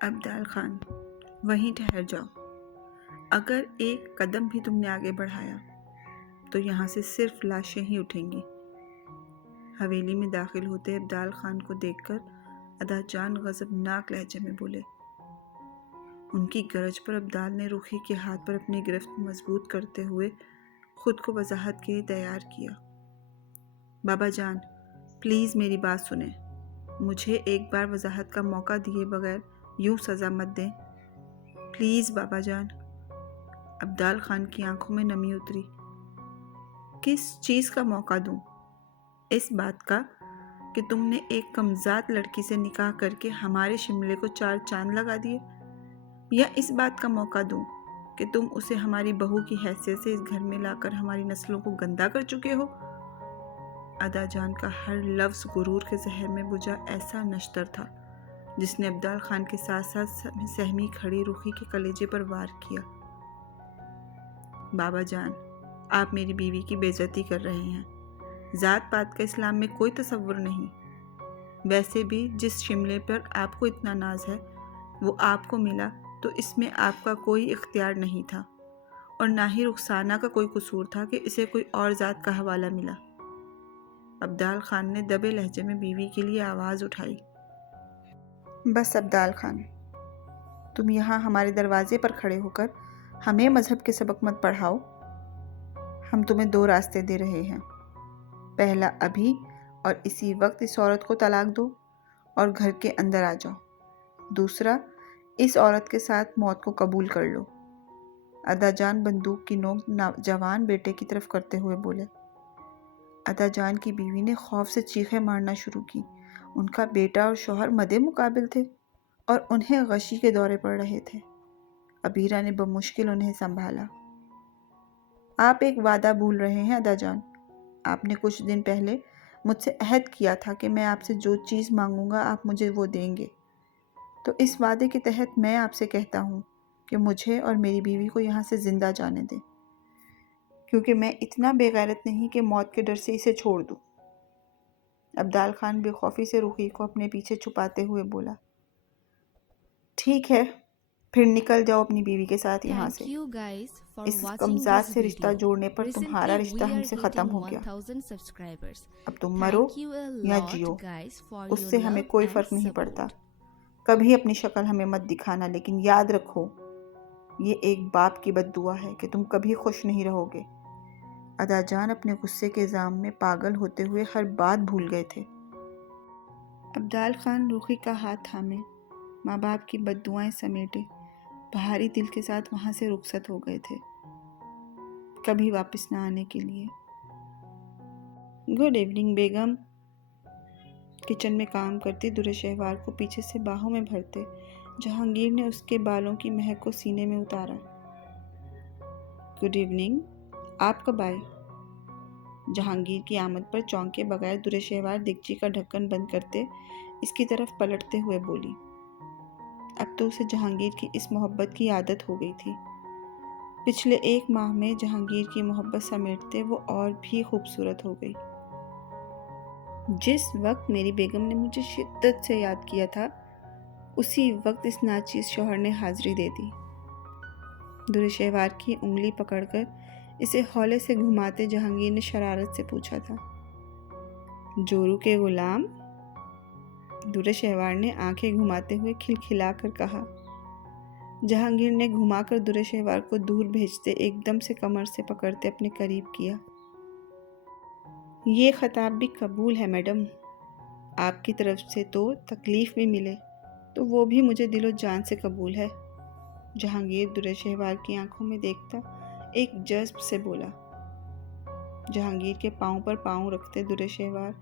अब्दाल खान, वहीं ठहर जाओ। अगर एक कदम भी तुमने आगे बढ़ाया तो यहाँ से सिर्फ लाशें ही उठेंगी। हवेली में दाखिल होते अब्दाल खान को देखकर अदाजान गज़बनाक लहजे में बोले। उनकी गरज पर अब्दाल ने रुखी के हाथ पर अपनी गिरफ्त मजबूत करते हुए खुद को वजाहत के लिए तैयार किया। बाबा जान, प्लीज़ मेरी बात सुने। मुझे एक बार वजाहत का मौका दिए बगैर यूं सज़ा मत दें। प्लीज़ बाबा जान। अब्दाल खान की आंखों में नमी उतरी। किस चीज़ का मौका दूं? इस बात का कि तुमने एक कमज़ात लड़की से निकाह करके हमारे शिमले को 4 चांद लगा दिए, या इस बात का मौका दूं कि तुम उसे हमारी बहू की हैसियत से इस घर में लाकर हमारी नस्लों को गंदा कर चुके हो? अदाजान का हर लफ्ज़ गुरूर के जहर में बुझा ऐसा नश्तर था जिसने अब्दाल खान के साथ साथ सहमी खड़ी रुखी के कलेजे पर वार किया। बाबा जान, आप मेरी बीवी की बेइज्जती कर रहे हैं। ज़ात पात का इस्लाम में कोई तसव्वुर नहीं। वैसे भी जिस शिमले पर आपको इतना नाज है वो आपको मिला तो इसमें आपका कोई इख्तियार नहीं था, और ना ही रुखसाना का कोई कसूर था कि इसे कोई और ज़ात का हवाला मिला। अब्दाल खान ने दबे लहजे में बीवी के लिए आवाज़ उठाई। बस अब्दाल खान, तुम यहाँ हमारे दरवाजे पर खड़े होकर हमें मज़हब के सबक मत पढ़ाओ। हम तुम्हें 2 रास्ते दे रहे हैं। पहला, अभी और इसी वक्त इस औरत को तलाक दो और घर के अंदर आ जाओ। दूसरा, इस औरत के साथ मौत को कबूल कर लो। अदाजान बंदूक की नोक जवान बेटे की तरफ करते हुए बोले। अदाजान की बीवी ने खौफ से चीखें मारना शुरू की। उनका बेटा और शौहर मदे मुकाबिल थे और उन्हें गशी के दौरे पड़ रहे थे। अबीरा ने बमुश्किल उन्हें संभाला। आप एक वादा भूल रहे हैं अदाजान। आपने कुछ दिन पहले मुझसे अहद किया था कि मैं आपसे जो चीज़ मांगूंगा आप मुझे वो देंगे। तो इस वादे के तहत मैं आपसे कहता हूँ कि मुझे और मेरी बीवी को यहाँ से ज़िंदा जाने दें, क्योंकि मैं इतना बेगैरत नहीं कि मौत के डर से इसे छोड़ दूँ। अब्दाल खान बेखौफी से रुखी को अपने पीछे छुपाते हुए बोला। ठीक है, फिर निकल जाओ अपनी बीवी के साथ यहाँ से। इस कमज़ात से रिश्ता जोड़ने पर तुम्हारा रिश्ता हमसे ख़त्म हो गया। अब तुम मरो या जियो, उससे हमें कोई फ़र्क नहीं पड़ता। कभी अपनी शक्ल हमें मत दिखाना, लेकिन याद रखो ये एक बाप की बद्दुआ है कि तुम कभी खुश नहीं रहोगे। अदाजान अपने गुस्से के जाम में पागल होते हुए हर बात भूल गए थे। अब्दाल खान रूखी का हाथ थामे, माँ बाप की बद्दुआएं समेटे भारी दिल के साथ वहाँ से रुखसत हो गए थे, कभी वापस ना आने के लिए। गुड इवनिंग बेगम। किचन में काम करती दुर्रे शहवार को पीछे से बाहों में भरते जहांगीर ने उसके बालों की महक को सीने में उतारा। गुड इवनिंग, आप कब आए? जहांगीर की आमद पर चौंके बगैर दुर्रे शहवार दिगची का ढक्कन बंद करते इसकी तरफ पलटते हुए बोली। अब तो उसे जहांगीर की इस मोहब्बत की आदत हो गई थी। पिछले 1 माह में जहांगीर की मोहब्बत समेटते वो और भी खूबसूरत हो गई। जिस वक्त मेरी बेगम ने मुझे शिद्दत से याद किया था उसी वक्त इस नाचीज शौहर ने हाजिरी दे दी। दुर्रे शहवार की उंगली पकड़कर इसे हौले से घुमाते जहांगीर ने शरारत से पूछा था। जोरू के गुलाम? दुर्रे शहवार ने आंखें घुमाते हुए खिलखिलाकर कहा। जहांगीर ने घुमाकर दुर्रे शहवार को दूर भेजते एकदम से कमर से पकड़ते अपने करीब किया। ये खिताब भी कबूल है मैडम। आपकी तरफ से तो तकलीफ़ भी मिले तो वो भी मुझे दिलो जान से कबूल है। जहांगीर दुर्रे शहवार की आंखों में देखता एक जज्ब से बोला। जहांगीर के पाँव पर पाँव रखते दुर्रे शहवार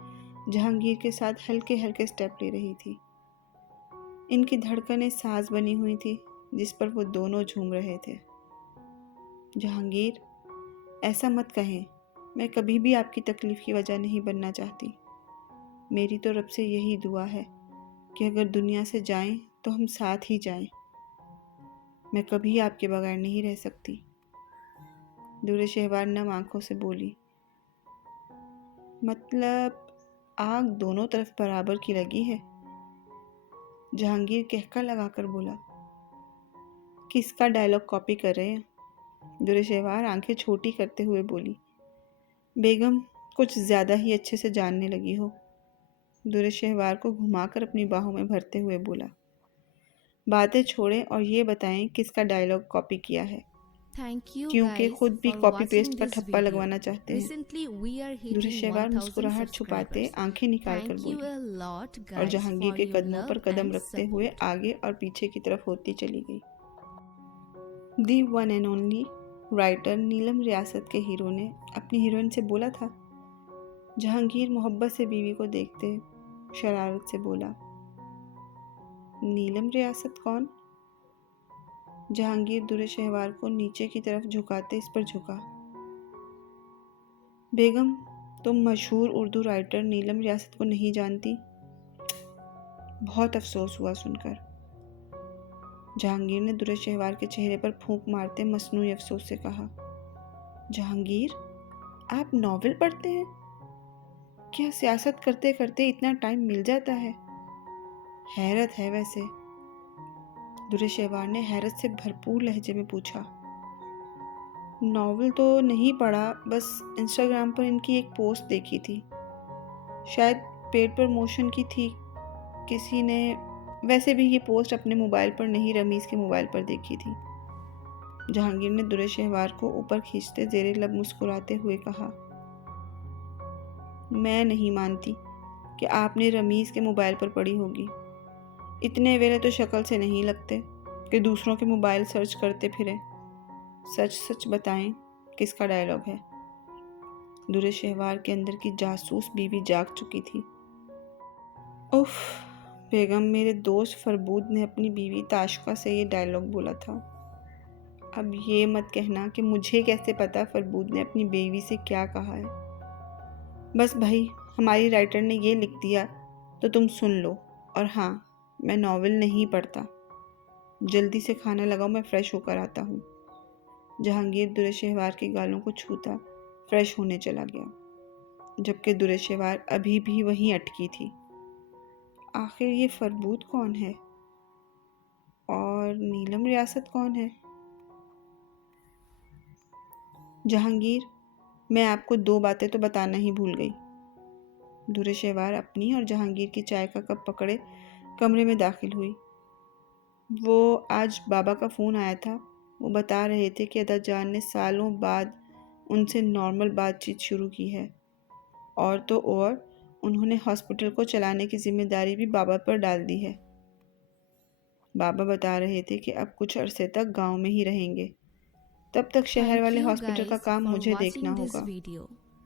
जहांगीर के साथ हल्के हल्के स्टेप ले रही थी। इनकी धड़कनें साज बनी हुई थी जिस पर वो दोनों झूम रहे थे। जहांगीर, ऐसा मत कहें, मैं कभी भी आपकी तकलीफ़ की वजह नहीं बनना चाहती। मेरी तो रब से यही दुआ है कि अगर दुनिया से जाएं तो हम साथ ही जाएं। मैं कभी आपके बगैर नहीं रह सकती। दुर्रे शहवार नम आंखों से बोली। मतलब आग दोनों तरफ बराबर की लगी है? जहांगीर कहका लगाकर बोला। किसका डायलॉग कॉपी कर रहे हैं? दुरेशेवार आंखें छोटी करते हुए बोली। बेगम, कुछ ज़्यादा ही अच्छे से जानने लगी हो। दुरेशेवार को घुमाकर अपनी बाहों में भरते हुए बोला। बातें छोड़ें और ये बताएं किसका डायलॉग कॉपी किया है, क्योंकि खुद भी कॉपी पेस्ट का ठप्पा लगवाना चाहते हैं। दुरेशेवार मुस्कुराहट छुपाते आंखें निकाल कर बोली और जहांगीर के कदमों पर कदम रखते हुए आगे और पीछे की तरफ होती चली गई। दी वन एंड ओनली राइटर नीलम रियासत के हीरो ने अपनी हीरोइन से बोला था। जहांगीर मोहब्बत से बीवी को देखते शरारत से बोला। नीलम रियासत कौन? जहांगीर दुरेशेवार को नीचे की तरफ झुकाते इस पर झुका। बेगम, तुम मशहूर उर्दू राइटर नीलम रियासत को नहीं जानती? बहुत अफसोस हुआ सुनकर। जहांगीर ने दुरेशेवार के चेहरे पर फूंक मारते मसनूई अफसोस से कहा। जहांगीर, आप नॉवेल पढ़ते हैं? क्या सियासत करते करते इतना टाइम मिल जाता है? हैरत है वैसे। दुरेशेवार ने हैरत से भरपूर लहजे में पूछा। नॉवेल तो नहीं पढ़ा, बस इंस्टाग्राम पर इनकी एक पोस्ट देखी थी, शायद पेड प्रमोशन की थी किसी ने। वैसे भी ये पोस्ट अपने मोबाइल पर नहीं, रमीज़ के मोबाइल पर देखी थी। जहांगीर ने दुरेशेवार को ऊपर खींचते ज़ेरे लब मुस्कुराते हुए कहा। मैं नहीं मानती कि आपने रमीज़ के मोबाइल पर पढ़ी होगी। इतने वेले तो शक्ल से नहीं लगते कि दूसरों के मोबाइल सर्च करते फिरें। सच सच बताएं, किसका डायलॉग है? दुरेशेवार के अंदर की जासूस बीवी जाग चुकी थी। उफ बेगम, मेरे दोस्त फरबूद ने अपनी बीवी ताशका से ये डायलॉग बोला था। अब ये मत कहना कि मुझे कैसे पता फरबूद ने अपनी बीवी से क्या कहा है। बस भाई, हमारी राइटर ने ये लिख दिया तो तुम सुन लो। और हाँ, मैं नॉवेल नहीं पढ़ता। जल्दी से खाना लगाओ, मैं फ़्रेश होकर आता हूँ। जहांगीर दुरेशेवार के गालों को छूता फ्रेश होने चला गया, जबकि दुरेशेवार अभी भी वहीं अटकी थी। आखिर ये फरबूद कौन है और नीलम रियासत कौन है? जहांगीर, मैं आपको 2 बातें तो बताना ही भूल गई। दुरेशेवार अपनी और जहांगीर की चाय का कप पकड़े कमरे में दाखिल हुई। वो आज बाबा का फ़ोन आया था। वो बता रहे थे कि अदा जान ने सालों बाद उनसे नॉर्मल बातचीत शुरू की है, और तो और उन्होंने हॉस्पिटल को चलाने की जिम्मेदारी भी बाबा पर डाल दी है। बाबा बता रहे थे कि अब कुछ अरसे तक गांव में ही रहेंगे, तब तक शहर वाले हॉस्पिटल का काम मुझे देखना होगा।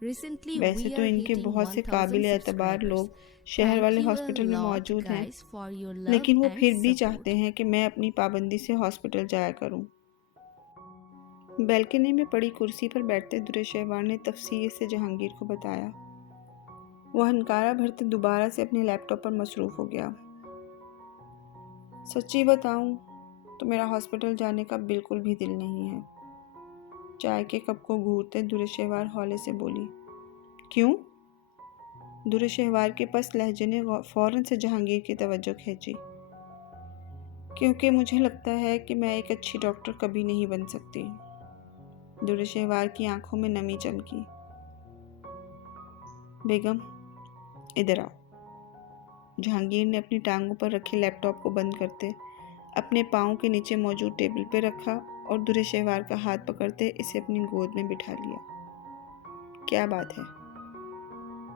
वैसे तो इनके बहुत से काबिल एतबार लोग शहर वाले हॉस्पिटल में मौजूद हैं, लेकिन वो फिर भी चाहते हैं कि मैं अपनी पाबंदी से हॉस्पिटल जाया करूं। बैल्कनी में पड़ी कुर्सी पर बैठते दुरेशेवार ने तफसील से जहांगीर को बताया। वह हनकारा भरते दोबारा से अपने लैपटॉप पर मसरूफ़ हो गया। सच्ची बताऊं तो मेरा हॉस्पिटल जाने का बिल्कुल भी दिल नहीं है। चाय के कप को घूरते दुरेशेवार हौले से बोली। क्यों? दुरेशेवार के पस लहजे ने फौरन से जहांगीर की तवज्जो खींची। क्योंकि मुझे लगता है कि मैं एक अच्छी डॉक्टर कभी नहीं बन सकती। दुरेशेवार की आंखों में नमी चमकी। बेगम, इधर आओ। जहांगीर ने अपनी टांगों पर रखे लैपटॉप को बंद करते अपने पाँव के नीचे मौजूद टेबल पर रखा और दुरेशेवार का हाथ पकड़ते इसे अपनी गोद में बिठा लिया। क्या बात है?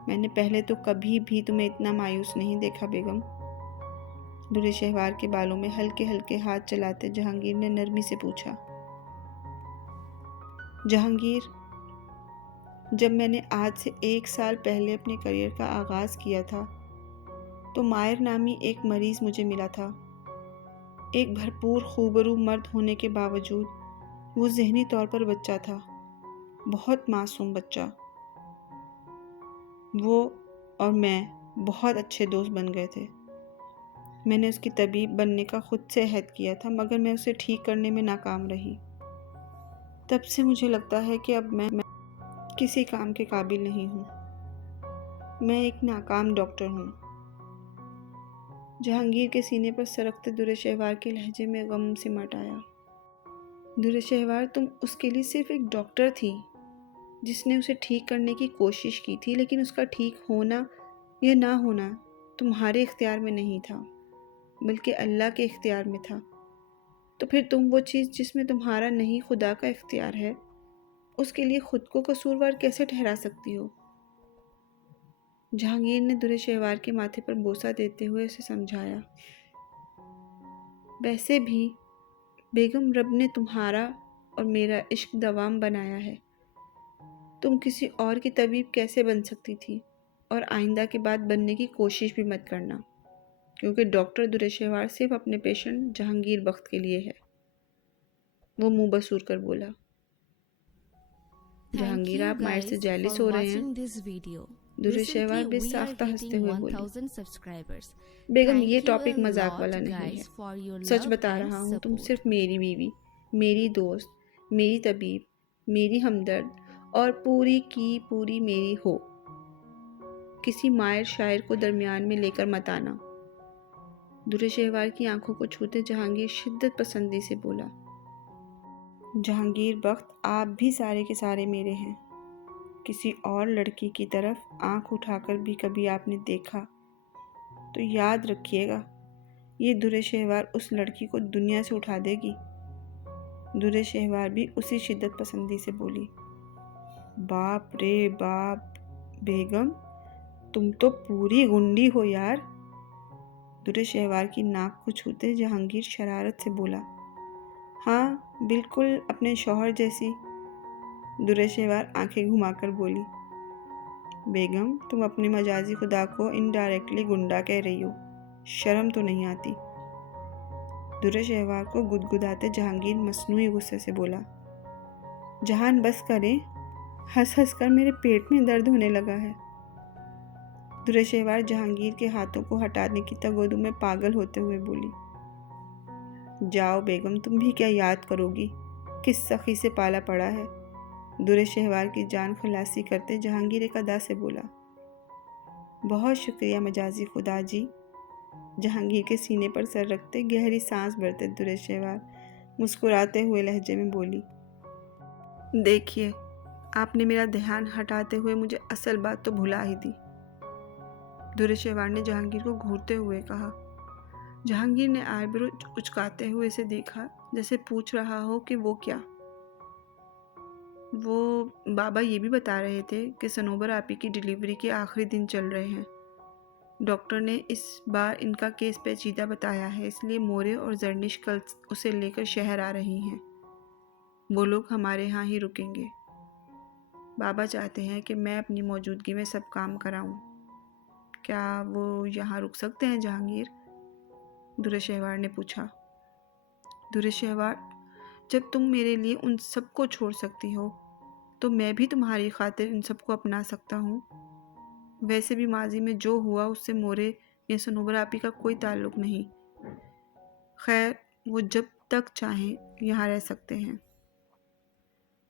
मैंने पहले तो कभी भी तुम्हें इतना मायूस नहीं देखा बेगम। दुरेशेवार के बालों में हल्के हल्के हाथ चलाते जहांगीर ने नरमी से पूछा। जहांगीर, जब मैंने आज से 1 साल पहले अपने करियर का आगाज़ किया था तो मायर नामी एक मरीज़ मुझे मिला था। एक भरपूर खूबरू मर्द होने के बावजूद वो ज़हनी तौर पर बच्चा था, बहुत मासूम बच्चा। वो और मैं बहुत अच्छे दोस्त बन गए थे। मैंने उसकी तबीब बनने का खुद से अहद किया था, मगर मैं उसे ठीक करने में नाकाम रही। तब से मुझे लगता है कि अब मैं किसी काम के काबिल नहीं हूँ। मैं एक नाकाम डॉक्टर हूँ। जहांगीर के सीने पर सरकते दुर्शहवार के लहजे में गम सिमट आया। दुर्शहवार, तुम उसके लिए सिर्फ एक डॉक्टर थी जिसने उसे ठीक करने की कोशिश की थी, लेकिन उसका ठीक होना या ना होना तुम्हारे इख्तियार में नहीं था, बल्कि अल्लाह के इख्तियार में था। तो फिर तुम वो चीज़ जिसमें तुम्हारा नहीं खुदा का इख्तियार है, उसके लिए खुद को कसूरवार कैसे ठहरा सकती हो? जहांगीर ने दुर्शहवार के माथे पर बोसा देते हुए उसे समझाया। वैसे भी बेगम, रब ने तुम्हारा और मेरा इश्क दवाम बनाया है। तुम किसी और की तबीब कैसे बन सकती थी? और आइंदा के बाद बनने की कोशिश भी मत करना, क्योंकि डॉक्टर दुर्शहवार सिर्फ अपने पेशेंट जहांगीर बख्त के लिए है। वो मुंह बसूर कर बोला। जहांगीर, आप मायर से जेलिस हो रहे हैं? दुर्शहवार बेसाख्ता हंसते हुए बोली। बेगम, ये टॉपिक मजाक वाला नहीं है। सच बता रहा हूँ, तुम सिर्फ मेरी बीवी, मेरी दोस्त, मेरी तबीब, मेरी हमदर्द और पूरी की पूरी मेरी हो। किसी मायर शायर को दरमियान में लेकर मत आना। दुर्शहवार की आंखों को छूते जहांगीर शिद्दत पसंदी से बोला। जहांगीर बख्त, आप भी सारे के सारे मेरे हैं। किसी और लड़की की तरफ आंख उठाकर भी कभी आपने देखा तो याद रखिएगा, ये दुर्शहवार उस लड़की को दुनिया से उठा देगी। दुर्शहवार भी उसी शिद्दत पसंदी से बोली। बाप रे बाप बेगम, तुम तो पूरी गुंडी हो यार। दुर्शहवार की नाक को छूते जहांगीर शरारत से बोला। हाँ, बिल्कुल अपने शौहर जैसी। दुर्शहवार आंखें घुमाकर बोली। बेगम, तुम अपने मजाजी खुदा को इनडायरेक्टली गुंडा कह रही हो, शर्म तो नहीं आती? दुर्शहवार को गुदगुदाते जहांगीर मसनूई गुस्से से बोला। जहान बस करें, हंस हंस कर मेरे पेट में दर्द होने लगा है। दुर्शहवार जहांगीर के हाथों को हटाने की तगोदू में पागल होते हुए बोली। जाओ बेगम, तुम भी क्या याद करोगी, किस सखी से पाला पड़ा है? दुर्शहवार की जान खलासी करते जहांगीर एक अदा से बोला। बहुत शुक्रिया मजाजी खुदा जी। जहांगीर के सीने पर सर रखते गहरी सांस भरते दुर्शहवार मुस्कुराते हुए लहजे में बोली। देखिए, आपने मेरा ध्यान हटाते हुए मुझे असल बात तो भुला ही दी। दुर्शहवार ने जहांगीर को घूरते हुए कहा। जहांगीर ने आईब्रो उचकाते हुए इसे देखा, जैसे पूछ रहा हो कि वो क्या। वो बाबा ये भी बता रहे थे कि सनोबर आपी की डिलीवरी के आखिरी दिन चल रहे हैं। डॉक्टर ने इस बार इनका केस पेचीदा बताया है, इसलिए मोरे और जर्निश कल उसे लेकर शहर आ रही हैं। वो लोग हमारे यहाँ ही रुकेंगे। बाबा चाहते हैं कि मैं अपनी मौजूदगी में सब काम कराऊं। क्या वो यहाँ रुक सकते हैं जहांगीर? दुर्शहवार ने पूछा। दुर्शहवार, जब तुम मेरे लिए उन सबको छोड़ सकती हो, तो मैं भी तुम्हारी खातिर इन सबको अपना सकता हूँ। वैसे भी माजी में जो हुआ उससे मोरे या सनोबर आपी का कोई ताल्लुक नहीं। खैर, वो जब तक चाहें यहाँ रह सकते हैं।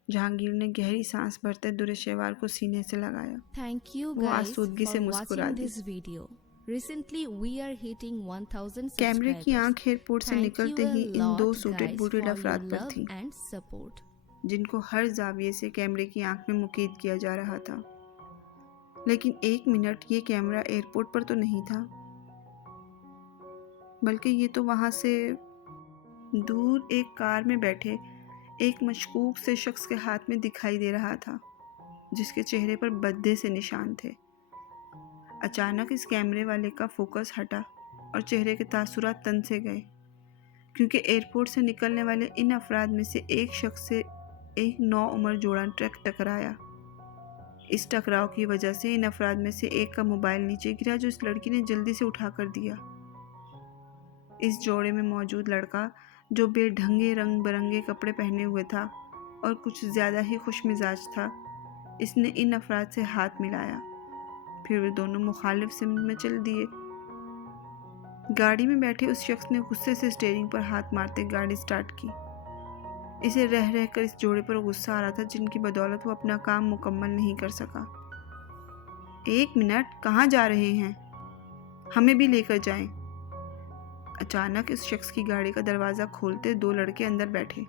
जहांगीर ने गहरी सांस भरते दुर्शहवार को सीने से लगाया। Thank you वो guys आसूदगी से for मुस्कुरा watching the. this video. Recently we are hitting 1000 कैमरे की subscribers. आंख एयरपोर्ट से Thank निकलते you a ही इन दो lot suited guys booted for your अफराद पर love थी, and support. जिनको हर जाविये से कैमरे की आंख में मुकीद किया जा रहा था। लेकिन एक मिनट, ये कैमरा एयरपोर्ट पर तो नहीं था, बल्कि ये तो वहाँ से दूर एक कार में बैठे एक मशकूक से शख्स के हाथ में दिखाई दे रहा था, जिसके चेहरे पर बद्दे से निशान थे। अचानक इस कैमरे वाले का फोकस हटा और चेहरे के तासुरात तन से गए, क्योंकि एयरपोर्ट से निकलने वाले इन अफराद में से एक शख्स से एक नौउम्र जोड़ा ट्रक टकराया। इस टकराव की वजह से इन अफराद में से एक का मोबाइल नीचे गिरा, जो इस लड़की ने जल्दी से उठा कर दिया। इस जोड़े में मौजूद लड़का, जो बेढंगे रंग बिरंगे कपड़े पहने हुए था और कुछ ज़्यादा ही खुश मिजाज था, इसने इन अफराद से हाथ मिलाया। फिर वे दोनों मुखालिफ सिमत में चल दिए। गाड़ी में बैठे उस शख्स ने गुस्से से स्टीयरिंग पर हाथ मारते गाड़ी स्टार्ट की। इसे रह रह कर इस जोड़े पर गुस्सा आ रहा था, जिनकी बदौलत वो अपना काम मुकम्मल नहीं कर सका। एक मिनट, कहाँ जा रहे हैं? हमें भी लेकर जाएं। अचानक इस शख्स की गाड़ी का दरवाज़ा खोलते 2 लड़के अंदर बैठे।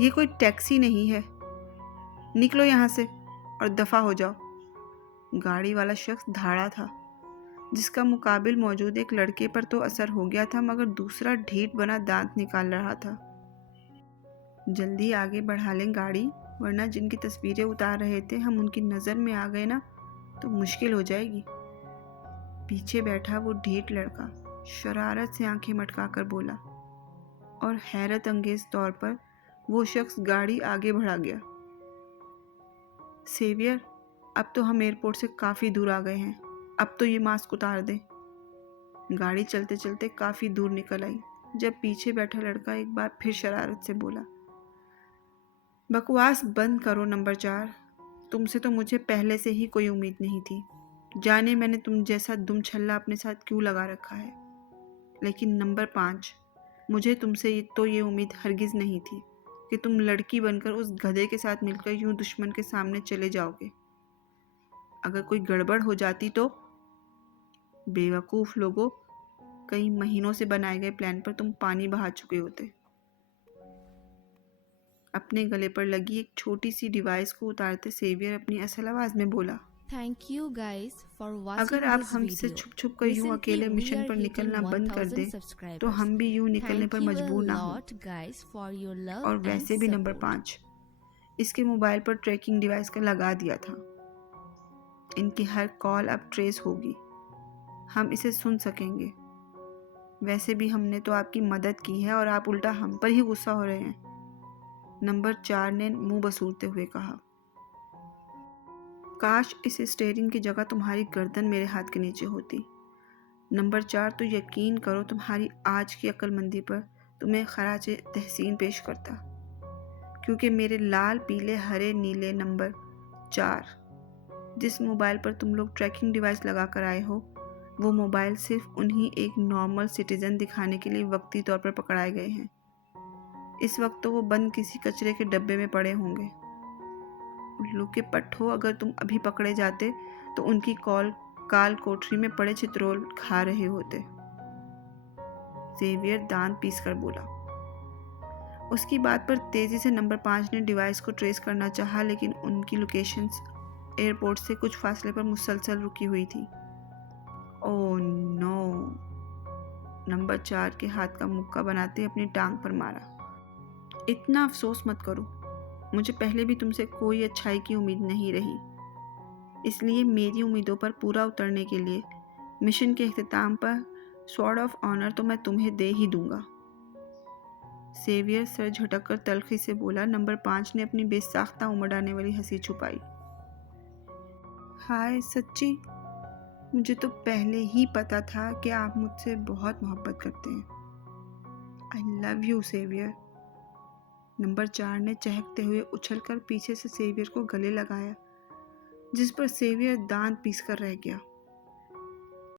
ये कोई टैक्सी नहीं है, निकलो यहाँ से और दफ़ा हो जाओ। गाड़ी वाला शख्स धाड़ा था, जिसका मुकाबिल मौजूद एक लड़के पर तो असर हो गया था, मगर दूसरा ढीठ बना दांत निकाल रहा था। जल्दी आगे बढ़ा लें गाड़ी, वरना जिनकी तस्वीरें उतार रहे थे हम उनकी नज़र में आ गए ना तो मुश्किल हो जाएगी। पीछे बैठा वो ढीठ लड़का शरारत से आंखें मटकाकर बोला, और हैरत अंगेज तौर पर वो शख्स गाड़ी आगे बढ़ा गया। सेवियर, अब तो हम एयरपोर्ट से काफ़ी दूर आ गए हैं, अब तो ये मास्क उतार दें। गाड़ी चलते चलते काफ़ी दूर निकल आई, जब पीछे बैठा लड़का एक बार फिर शरारत से बोला, बकवास बंद करो नंबर 4, तुमसे तो मुझे पहले से ही कोई उम्मीद नहीं थी। जाने मैंने तुम जैसा दुम छल्ला अपने साथ क्यों लगा रखा है, लेकिन नंबर 5, मुझे तुमसे ये उम्मीद हरगिज़ नहीं थी कि तुम लड़की बनकर उस गधे के साथ मिलकर यूं दुश्मन के सामने चले जाओगे। अगर कोई गड़बड़ हो जाती तो? बेवकूफ़ लोगों, कई महीनों से बनाए गए प्लान पर तुम पानी बहा चुके होते। अपने गले पर लगी एक छोटी सी डिवाइस को उतारते सेवियर अपनी असल आवाज़ में बोला, Thank you guys for watching अगर आप this हमसे video. छुप छुप कर यूं अकेले Recently, मिशन we पर are निकलना hitting बंद कर 1000 दें तो subscribers. हम भी यूं निकलने पर Thank you a मजबूर ना हो। lot guys for your love और and वैसे भी नंबर support. 5, इसके मोबाइल पर ट्रैकिंग डिवाइस का लगा दिया था। इनकी हर कॉल अब ट्रेस होगी, हम इसे सुन सकेंगे। वैसे भी हमने तो आपकी मदद की है और आप उल्टा हम पर ही गुस्सा हो रहे हैं, नंबर 4 ने मुंह बसूरते हुए कहा। काश इस स्टीयरिंग की जगह तुम्हारी गर्दन मेरे हाथ के नीचे होती। नंबर 4, तो यकीन करो तुम्हारी आज की अक्लमंदी पर तुम्हें खराज तहसीन पेश करता, क्योंकि मेरे लाल पीले हरे नीले नंबर 4, जिस मोबाइल पर तुम लोग ट्रैकिंग डिवाइस लगा कर आए हो, वो मोबाइल सिर्फ उन्हीं एक नॉर्मल सिटीजन दिखाने के लिए वक्ती तौर पर पकड़ाए गए हैं। इस वक्त तो वो बंद किसी कचरे के डब्बे में पड़े होंगे। उल्लू के पट्टो, अगर तुम अभी पकड़े जाते तो उनकी काल कोठरी में पड़े चित्रोल खा रहे होते। जेवियर दांत पीस कर बोला। उसकी बात पर तेजी से नंबर 5 ने डिवाइस को ट्रेस करना चाहा, लेकिन उनकी लोकेशन एयरपोर्ट से कुछ फासले पर मुसलसल रुकी हुई थी। ओह नो, नंबर 4 के हाथ का मुक्का बनाते अपनी टांग पर मारा। इतना अफसोस मत करो, मुझे पहले भी तुमसे कोई अच्छाई की उम्मीद नहीं रही, इसलिए मेरी उम्मीदों पर पूरा उतरने के लिए मिशन के इख्तिताम पर स्वॉर्ड ऑफ ऑनर तो मैं तुम्हें दे ही दूंगा। सेवियर सर झटककर तलखी से बोला। नंबर 5 ने अपनी बेसाख्ता उमड़ाने वाली हंसी छुपाई। हाय सच्ची, मुझे तो पहले ही पता था कि आप मुझसे बहुत मोहब्बत करते हैं। I love you saviour. Number 4 ने चहकते हुए उछलकर पीछे से सेवियर को गले लगाया, जिस पर सेवियर दांत पीस कर रह गया।